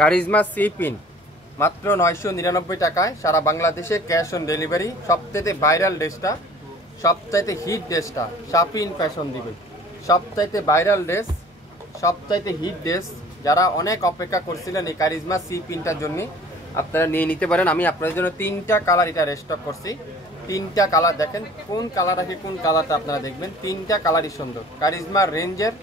Charisma C pin মাত্র 999 টাকায় সারা বাংলাদেশে ক্যাশ অন ডেলিভারি। সবচাইতে ভাইরাল ড্রেসটা, সবচাইতে হিট ড্রেসটা শাপিন ফ্যাশন দিবে। সবচাইতে ভাইরাল ড্রেস, সবচাইতে হিট ড্রেস, যারা অনেক অপেক্ষা করছিলেন এই কারিজমা সি পিনটার জন্য, আপনারা নিয়ে নিতে পারেন। আমি আপনাদের জন্য 3টা কালার এটা রেস্টক করছি। 3টা কালার দেখেন, কোন কালার আছে কোন কালারটা আপনারা দেখবেন। 3টা কালারই সুন্দর। কারিজমা রেঞ্জের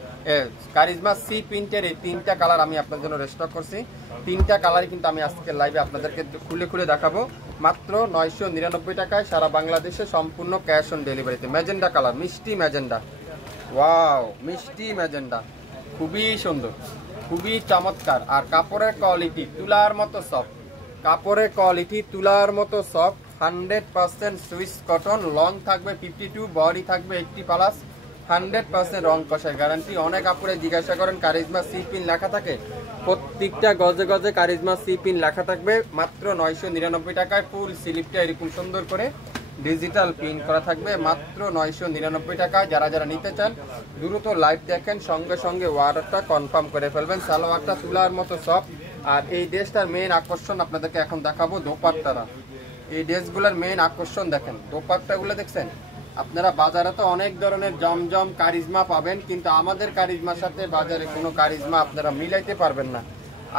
কারিজমা সি প্রিন্টের এই 3টা কালার আমি আপনাদের জন্য রেস্টক করছি। 3টা কালারই কিন্তু আমি আজকে লাইভে আপনাদেরকে খুলে খুলে দেখাবো মাত্র 999 টাকায় সারা বাংলাদেশে সম্পূর্ণ ক্যাশ অন ডেলিভারিতে। ম্যাজেন্ডা কালার, মিষ্টি ম্যাজেন্ডা, ওয়াও মিষ্টি ম্যাজেন্ডা, খুবই সুন্দর, খুবই চমৎকার। আর কাপড়ের কোয়ালিটি তুলার মতো সফট, কাপড়ের কোয়ালিটি তুলার মতো সফট। 100% সুইস কটন, লং থাকবে 52, বডি থাকবে 80+, 100% রং কষার গ্যারান্টি। অনেক কাপড়ে জিজ্ঞাসা করেন কারিজমা সি পিন লেখা থাকে, প্রত্যেকটা গজে গজে কারিজমা সি পিন লেখা থাকবে। মাত্র 999 টাকায় ফুল স্লিপটা এরকম সুন্দর করে ডিজিটাল প্রিন্ট করা থাকবে মাত্র 999 টাকায়। যারা যারা নিতে চান দ্রুত লাইভ দেখেন, সঙ্গে সঙ্গে অর্ডারটা কনফার্ম করে ফেলবেন। সালোয়ারটা তুলার মতো সফট। আর এই ড্রেসটার মেইন আকর্ষণ আপনাদেরকে এখন দেখাবো দোপাট্টারা। এই ড্রেসগুলোর মেইন আকর্ষণ দেখেন, দোপাট্টাগুলো দেখছেন আপনারা। বাজারে তো অনেক ধরনের জমজম কারিজমা পাবেন, কিন্তু আমাদের কারিজমার সাথে বাজারে কোনো কারিজমা আপনারা মিলাইতে পারবেন না।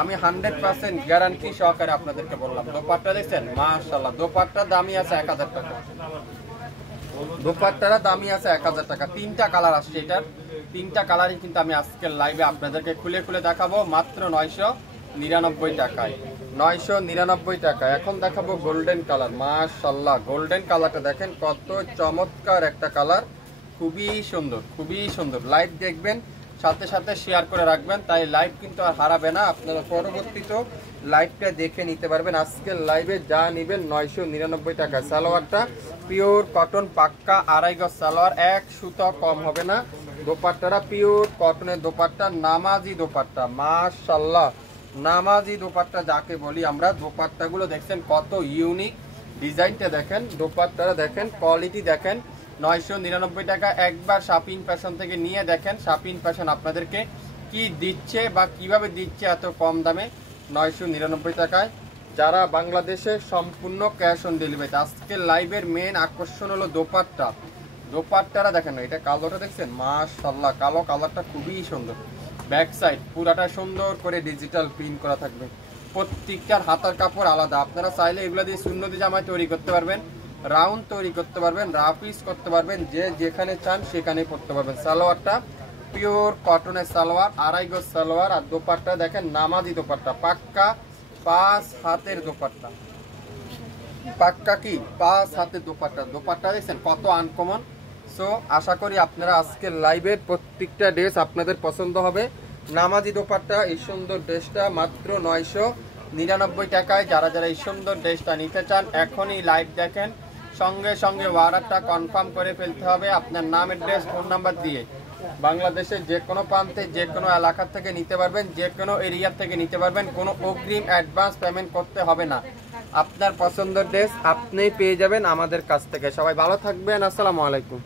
আমি 100% গ্যারান্টি সহকারে আপনাদেরকে বললাম। দোপাট্টা দেখছেন, মাশাআল্লাহ, দোপাট্টার দামই আছে 1000 টাকা। দোপাট্টার দামই আছে 1000 টাকা। 3টা কালার আসছে এটার, 3টা কালারই কিন্তু আমি আজকের লাইভে আপনাদেরকে খুলে খুলে দেখাবো মাত্র 999 টাকায়। 999 টাকা। এখন দেখাবো গোল্ডেন কালার। মাশাআল্লাহ, গোল্ডেন কালারটা দেখেন কত চমৎকার একটা কালার, খুবই সুন্দর, খুবই সুন্দর। লাইভ দেখবেন, সাথে সাথে শেয়ার করে রাখবেন, তাই লাইভ কিন্তু আর হারাবে না। আপনারা পরবর্তীতেও লাইভটা দেখে নিতে পারবেন। আজকের লাইভে যা নেবেন 999 টাকা। সালোয়ারটা পিওর কটন, পাক্কা আড়াই গজ সালোয়ার, এক সুতো কম হবে না। দোপাট্টাটা পিওর কটনের দোপাট্টা, নামাজি দোপাট্টা। মাশাআল্লাহ, নামাজি দোপাট্টা যাকে বলি আমরা। দোপাট্টাগুলো দেখছেন কত ইউনিক, ডিজাইনটা দেখেন, দোপাট্টাটা দেখেন, কোয়ালিটি দেখেন। 999 টাকা। একবার শাপিন ফ্যাশন থেকে নিয়ে দেখেন শাপিন ফ্যাশন আপনাদেরকে কি দিচ্ছে বা কিভাবে দিচ্ছে এত কম দামে 999 টাকায়। যারা বাংলাদেশে সম্পূর্ণ ক্যাশ অন ডেলিভারি। আজকের লাইভের মেন আকর্ষণ হলো দোপাট্টা। দোপাট্টারা দেখেন, এটা কালোটা দেখছেন, মাশাআল্লাহ, কালো কালারটা খুবই সুন্দর। ব্যাক সাইড পুরাটা সুন্দর করে ডিজিটাল প্রিন্ট করা থাকবে। প্রত্যেকটার হাতার কাপড় আলাদা। আপনারা চাইলে এগুলো দিয়ে সুন্নতি জামায় তৈরি করতে পারবেন, রাউন্ড তৈরি করতে পারবেন, রাফিস করতে পারবেন, যে যেখানে চান সেখানে করতে পারবেন। সালোয়ারটা পিওর কটনের সালোয়ার, আড়াই গজ সালোয়ার। আর দোপাট্টা দেখেন নামাজি দোপাট্টা, পাক্কা 5 হাতের দোপাট্টা, পাক্কা কি 5 হাতের দোপাট্টা। দোপাট্টা দেখছেন কত আনকমন। সো আশা করি আপনারা আজকের লাইভের প্রত্যেকটা ড্রেস আপনাদের পছন্দ হবে। নামাজি দোপাট্টা এই সুন্দর ড্রেসটা মাত্র 999 টাকায়। যারা যারা এই সুন্দর ড্রেসটা নিতে চান এখনই লাইভ দেখেন, সঙ্গে সঙ্গে অর্ডারটা কনফার্ম করে ফেলতে হবে আপনার নাম, অ্যাড্রেস, ফোন নাম্বার দিয়ে। বাংলাদেশের যে কোনো প্রান্তে যে কোনো এলাকা থেকে নিতে পারবেন, যে কোনো এরিয়া থেকে নিতে পারবেন। কোনো অগ্রিম অ্যাডভান্স পেমেন্ট করতে হবে না। আপনার পছন্দের ড্রেস আপনি পেয়ে যাবেন আমাদের কাছ থেকে। সবাই ভালো থাকবেন, আসসালামু আলাইকুম।